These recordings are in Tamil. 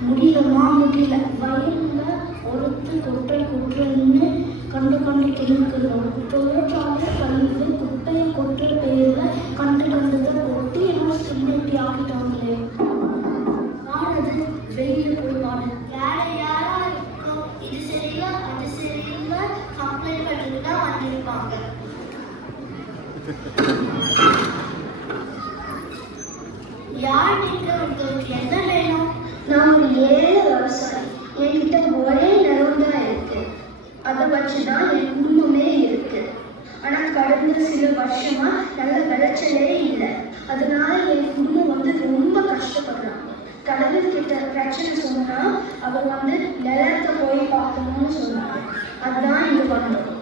மாட்டேன்னா முடியலமா முடியல. வயல்ல ஒருத்து குட்டை குற்றன்னு கண்டு கண்டு கிழக்குறோம். தொழிற்சாலை கழிவு குட்டையை கொட்டுற பேர்ல கண்டு கண்டுதான் கொட்டி என்ன சின்னட்டி ஆகிட்டாங்களே ஆனது வெளியே போய் பாரு வேற யாரா இருக்கும் இது சரியில்லை அது சரியில்லை கம்ப்ளைண்ட் பண்ணிட்டு தான் வந்திருப்பாங்க. யார் நீங்க உங்களுக்கு என்ன ஏழு விவசாயி என்கிட்ட ஒரே நிலம் தான் இருக்கு. அதை வச்சு தான் என் குடும்பமே இருக்கு. ஆனா கடந்த சில வருஷமா நல்ல விளைச்சலே இல்லை. அதனால என் குடும்பம் வந்து ரொம்ப கஷ்டப்படுறாங்க. கடவுள் கிட்ட பிரச்சனை சொன்னா அவர் வந்து நிலத்தை போய் பார்க்கணும்னு சொன்னாங்க. அதுதான் இங்க பண்ணணும்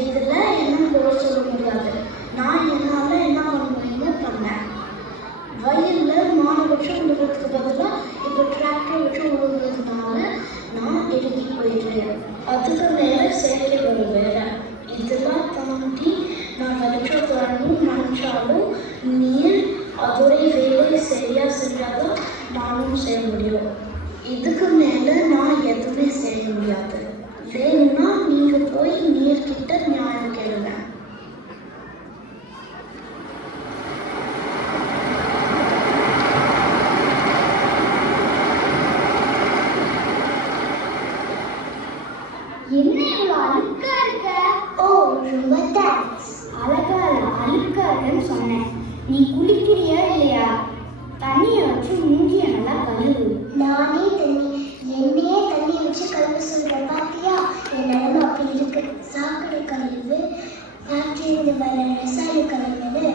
இதுல என்ன குறை சொல்ல முடியாது நான் என்னால என்ன பண்ண முடியுமோ பண்ணேன் வயல்ல மாடு வச்சு உழுகிறதுக்கு பதிலாக இப்போ டிராக்டர் வச்சு உழுகிறதுனால நான் எழுதி போயிட்டேன் அதுக்கு மேல செயற்கை ஒரு வேற இதெல்லாம் தாண்டி நான் வெளிச்சம் வரணும் நினைச்சாலும் நீர் அதோடைய வேலையை சரியா செஞ்சாதான் நானும் செய்ய முடியும் இதுக்கு மேல நான் எதுவுமே செய்ய முடியாது வேணும்னா நீங்க போய் நீர்கிட்ட நியாயம் கேளுங்க என்ன இவ்வளோ அழுக்கா இருக்க ஓ ரொம்ப தேங்க்ஸ் அழகா இல்ல அழுக்கா இருக்குன்னு சொன்னேன் நீ குளிக்கிறியா இல்லையா தண்ணியை வச்சு மூஞ்சிய நல்லா கழுவு நானே தண்ணி என்னையே தண்ணி வச்சு கழுவ சொல்றேன் பாத்தியா என் நிலம அப்படி இருக்கு சாக்கடை கழிவு ஃபேக்டரியிலிருந்து வர ரசாயன கழிவுன்னு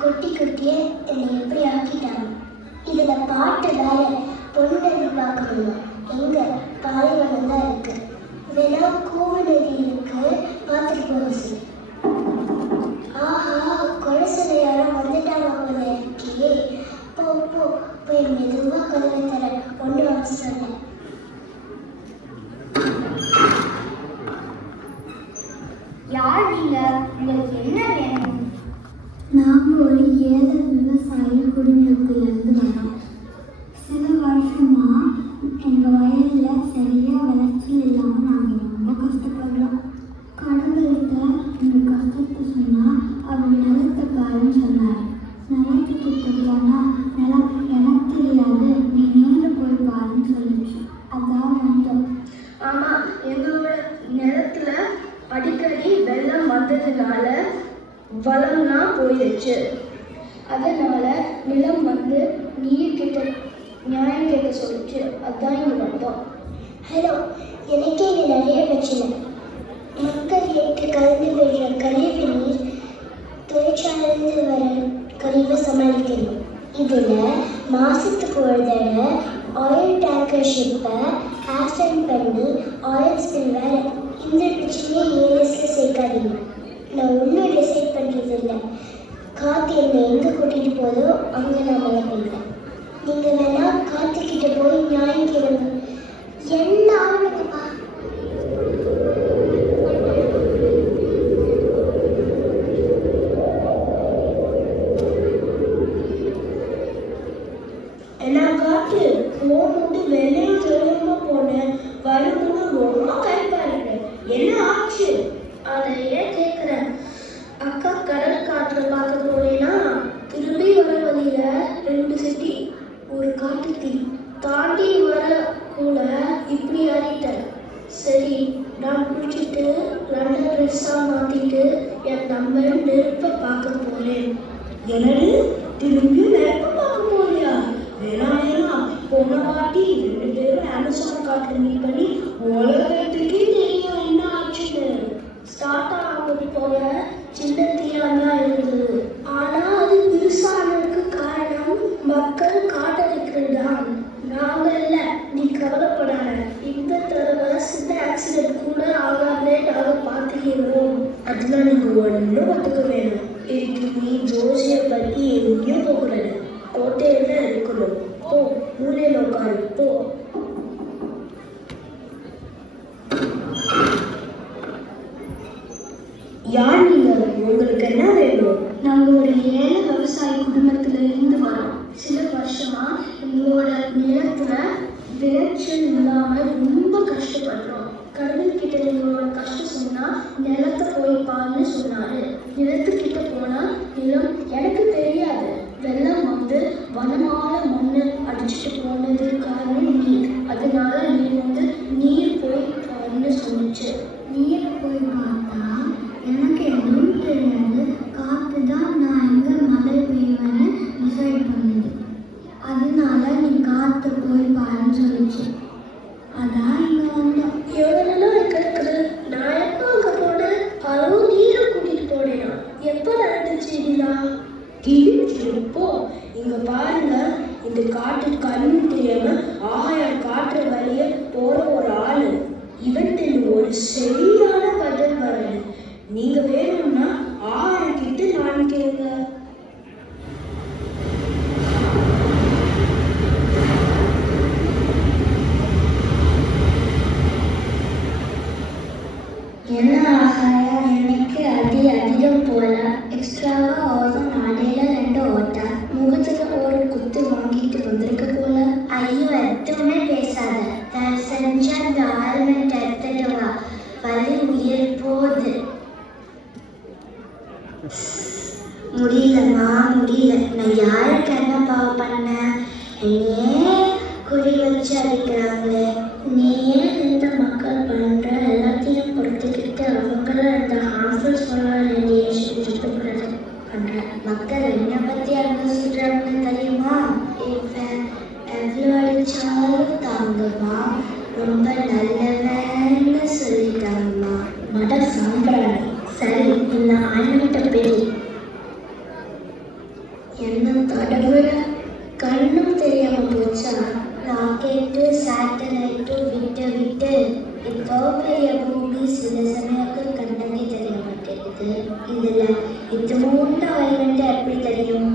கொட்டி கொட்டியே என்னை எப்படி ஆக்கிட்டாங்க இதுல பாட்டு பொன்னடி பொண்ணு பார்க்கணும் எங்க பாலைவனம் தான் இருக்கு வேணா கூவு இருக்கு பார்த்துட்டு போக சொல்லு ஆஹா கொலசல யாரும் வந்துட்டாங்க போல இருக்கே போ போய் மெதுவாக கதவை தர ஒன்றும் அவசரம் இல்லை யார் நீங்க உங்களுக்கு என்ன வேணும் நாங்கள் ஒரு ஏழை விவசாய குடும்பத்திலேருந்து வரோம் சில வருஷமா எங்கள் வயலில் சரியாக விளைச்சல் இல்லாமல் நாங்கள் ரொம்ப கஷ்டப்படுறோம் கடவுள்கிட்ட எங்கள் கஷ்டத்தை சொன்னால் அவர் நிலத்தை பாருன்னு சொன்னார் நிலத்துக்கு தெரியானா நிலம் எனக்கு தெரியாது நீ நேரில் போய் பாருன்னு சொல்லிச்சு அதான் வந்தோம் ஆமா எங்களோட நிலத்துல அடிக்கடி வெள்ளம் வந்ததுனால வளம்லாம் போயிடுச்சு அதனால நிலம் வந்து நீர் கிட்ட நியாயம் அதான் வந்தோம் ஹலோ எனக்கே இது நிறைய பிரச்சனை. மக்கள் ஏற்று கலந்து விடுற கழிவு நீர் தொழிற்சாலையிலிருந்து வர கழிவை சமாளிக்கணும். இதில் மாசத்துக்கு ஒரு தடவை ஆயில் டேங்கர் ஷிப்பை ஆக்சிடென்ட் பண்ணி ஆயில் ஸ்பில் வேற. இந்த பிரச்சனையை ஏஎஸ்ல சேர்க்காதீங்க. நான் ஒன்றும் டிசைட் பண்ணுறது இல்லை காற்று என்னை எங்கே கூட்டிகிட்டு போதோ அங்கே நான் மழை பெய்வேன் நீங்கள் வேணா காத்துக்கிட்ட போய் நியாயம் கேளுங்க என்ன ஆகணுங்கப்பா என்ன காட்டு போகும்போது வெளியே தெரியாம போனேன் வரும்போது ரொம்ப கைப்பா இருக்கு என்ன ஆச்சு அதை ஏன் கேட்குறேன் அக்கா கடல் காற்று பார்க்க போனேன்னா திரும்பி வர வழியில ரெண்டு சிட்டி ஒரு காட்டு தீ தாண்டி வர கூட இப்படி ஆடிட்டேன் சரி நான் குளிச்சுட்டு லண்டன் என் நம்பர் நெருப்ப பார்க்க போறேன். எனது திரும்பி? అజ్ఞానికి ఓడంలో வேணும். இதுக்கு நீ ஜோசியை பற்றி எங்கேயும் போகக்கூடாது கோட்டையில் தான் இருக்கணும் போ மூலையில் உட்காரு போ. யார் நீங்க உங்களுக்கு என்ன வேணும் நாங்க ஒரு ஏழை விவசாய குடும்பத்துல இருந்து வரோம். சில வருஷமா எங்களோட நிலத்துல விளைச்சல் இல்லாம ரொம்ப கஷ்டப்படுறோம். கருது சொன்னால் இந்த இடத்த போயிருப்பான்னு சொன்னார். நடந்துச்சு இங்க பாருங்க இந்த காட்டு கண்ணு தெரியாம? ஆயிரம் காட்டு வழிய போற ஒரு ஆளு. இவற்றில் ஒரு சரியான பதில் வரல நீங்க வேணும்னா ஆயிரம் கிட்ட நான் கேளுங்க. என்ன ஆகாய എക്സ്ട്രാവ ഓർമ്മ നാടേല രണ്ട് ഓട്ട. മുഖത്തുള്ള ഓരോ കുത്തു വാങ്ങിയിട്ട് മുദ്രക്ക് പോല അയ്യോ എത്തുമേ പേസാതെ തൽസഞ്ചാ ദാരുണ ടെത്തലുക இப்போ பூமி சில சமயத்துக்கு கண்டமே தெரிய மாட்டேங்குது இதுல இந்த மூன்று ஐலண்ட் எப்படி தெரியும்?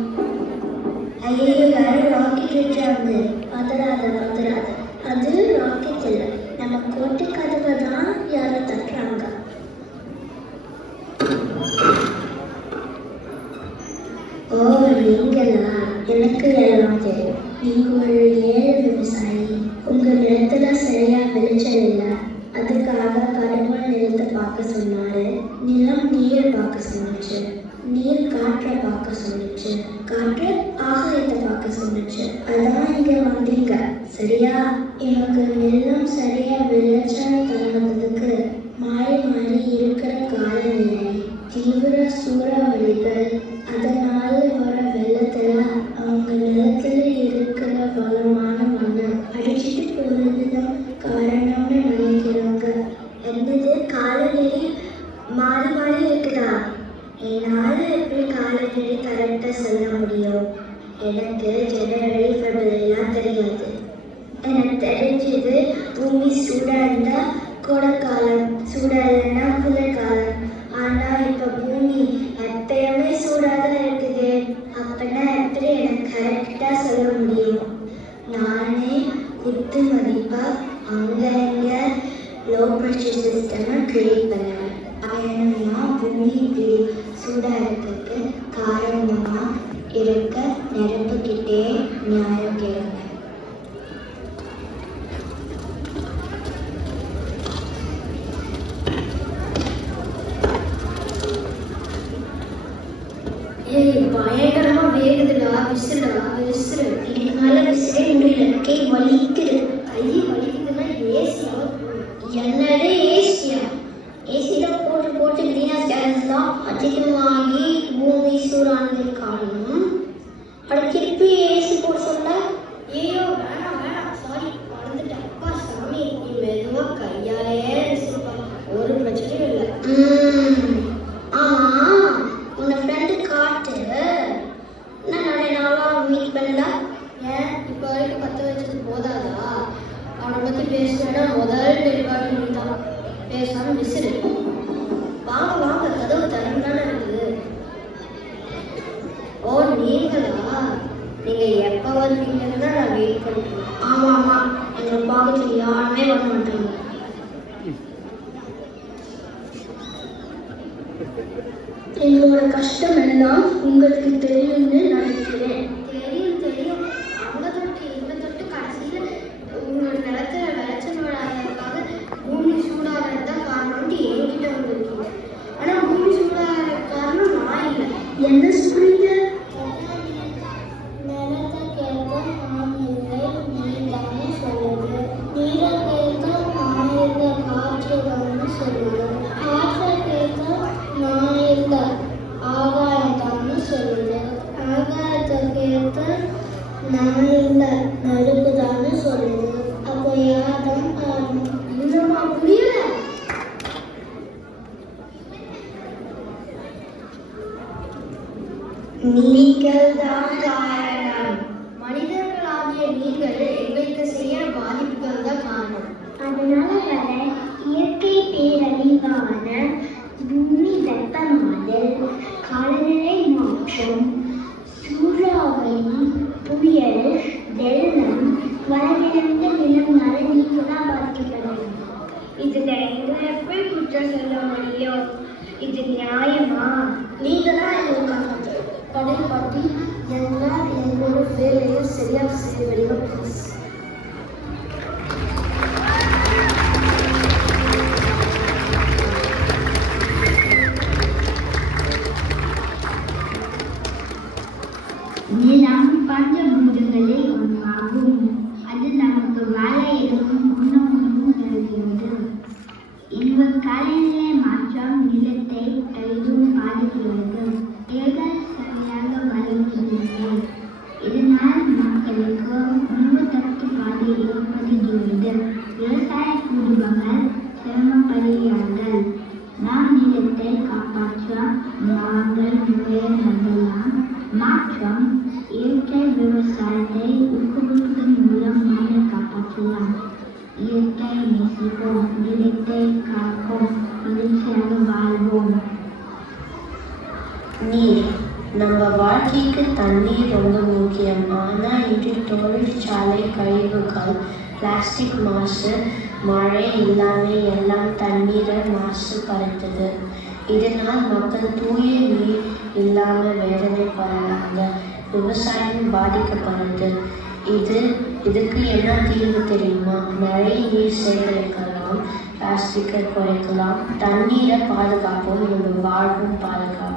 ஐயோ யாரும் ராக்கெட் வச்சாங்க பதறாத பதறாத. அது ராக்கெட் இல்லை. நம்ம கோட்டை கதவை தான் யாரும் தட்டுறாங்க. ஓ நீங்களா? எனக்கு எல்லாம் தெரியும். நீங்க ஒரு ஏழை விவசாயி? உங்க நிலத்துல சரியா விளைச்சல் இல்லை. அதுக்காக கடவுள் நிலத்தை பார்க்க சொன்னாரு. நிலம் நீரை பார்க்க சொன்னுச்சு. நீர் காற்றை பார்க்க சொன்னுச்சு. காற்று ஆகாயத்தை பார்க்க சொன்னுச்சு. அதான் இங்க வந்தீங்க. சரியா? எனக்கு நிலம் சரியா விளைச்சல் தரதுக்கு மாறி மாறி இருக்கிற காலநிலை. தீவிர சூறாவளிகள். அதனால வர வெள்ளத்துல அவங்க நிலத்துல என்னது காலநிலை மாறி மாறி இருக்குதா? என்னால எப்படி காலநிலை கரெக்டா சொல்ல முடியும்? எனக்கு ஜனவரி பிப்ரவரியெல்லாம் தெரியாது. எனக்கு தெரிஞ்சது பூமி சூடா இருந்தா கோடைக்காலம் சூடா இல்லைன்னா குளிர்காலம். ஆனா இப்ப பூமி எப்பயுமே சூடா தான் இருக்குது. அப்படின்னா எப்படி எனக்கு கரெக்டா சொல்ல முடியும்? நானே குத்து மதிப்பா அங்க Low purchases ever created. Gas அதிகமாகி பூமி சூடானது எங்களை பார்க்கறதுக்கு யாருமே வர மாட்டாங்க எங்களோட கஷ்டம் என்ன உங்களுக்கு தெரியும். நீங்கள் தான் காரணம். மனிதர்களாகிய நீங்கள் எங்களுக்கு செய்யற பாதிப்புகள் தான் காரணம். அதனால வர இயற்கை பேரழிவான பூமி வெப்பமாதல் காலநிலை மாற்றம் சூறாவளி புயல் வெள்ளம் வளமிழந்த நிலம்னால நீங்க தான் பாதிக்கப்படுறீங்க இதுல எங்களை எப்படி குற்றம் சொல்ல முடியும்? இது நியாயமா நீங்க தான் எங்களுக்கு கடல் பற்றி எல்லாம் எங்களோட வேலையை சரியா செய்வீங்க ப்ளீஸ் நிலம் நீர். நம்ம வாழ்க்கைக்கு தண்ணீர் ரொம்ப முக்கியம். ஆனால் இன்று தொழிற்சாலை கழிவுகள் பிளாஸ்டிக் மாசு மழை இல்லாமல் எல்லாம் தண்ணீரை மாசுபடுத்துது இதனால் மக்கள் தூய நீர் இல்லாமல் வேதனைப்படுறாங்க விவசாயம் பாதிக்கப்படுது. இது இதுக்கு என்ன தீர்வு தெரியுமா? மழை நீர் சேகரிக்கலாம் பிளாஸ்டிக்கை குறைக்கலாம் தண்ணீரை பாதுகாப்போம் நம்ம வாழ்வும் பாதுகாப்போம்.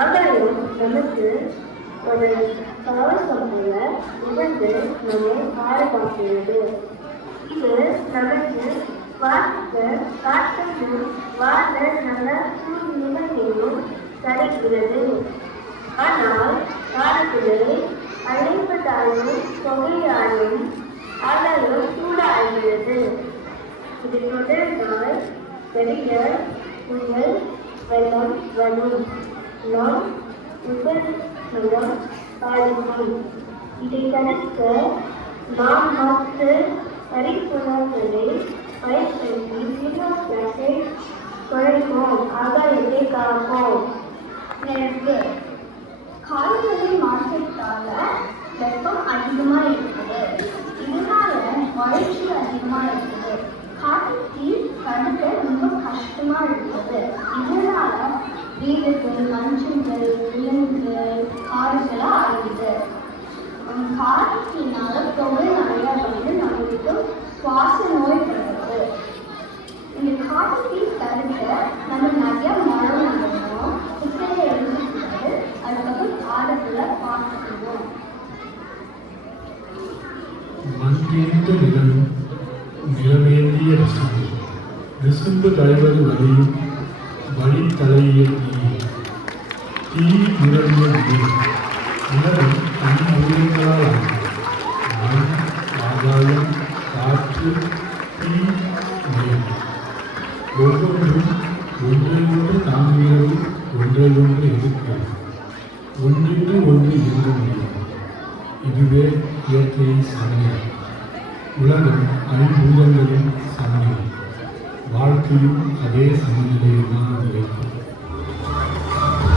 ஆதாயம் நமக்கு ஒரு கவசம் போல உணர்ந்து நம்மை பாதுகாக்கிறது. இது நமக்கு வாழ்க்க காற்றையும் வாழ நல்ல சூழ்நிலையையும் தருகிறது. ஆனால் காலத்திலே அழைப்பதாலும் தொகையாலும் அளவு சூடாகிறது. இது தொடர்ந்தால் பெரிய புயல் வெள்ளம் வரும். நாம் உடல்நலம் பாதிக்கும். இதை தடுக்க நாம் மற்ற பரிப்புணர்களை பயன்படுத்தி கிரீன்ஹவுஸ் கேஸை குறைப்போம். ஆதாயத்தை காப்போம். நெருப்பு காலநிலை மாற்றத்தால வெப்பம் அதிகமாக இருக்குது. இதனால வறட்சி அதிகமாக இருக்குது. காட்டு தீ தடுக்க ரொம்ப கஷ்டமாக இருக்குது. இதனால வீடுகள் மனுஷங்கள் விலங்குகள் காடுகளாக ஆகிடுது காரணத்தினால தொகை நிறையா வந்து நம்மளுக்கு சுவாச நோய் வருது இந்த காட்டு தடுக்க நம்ம நிறைய மரம் நடக்கணும் குப்பையை எழுதிக்கூடாது அதுக்கப்புறம் காடுகளை பார்த்துக்குவோம். மண்கேந்த நிலனும் நிலமேந்திய விசும்பு விசும்பு தலைவது வலியும் வழி தீ தீ நிரம்பிய தன் மூலிகளால் மண் ஆகாயம் காற்று தீ நீர். ஒவ்வொன்றும் ஒன்றை ஒன்று தாங்குகிறது ஒன்றை ஒன்று ஒன்று இருக்க இதுவே இயற்கையின் சமயம் உலகம் ஐம்பூதங்களின் சமயம் வாழ்க்கையும் அதே சமநிலையில் தான் இருக்கும்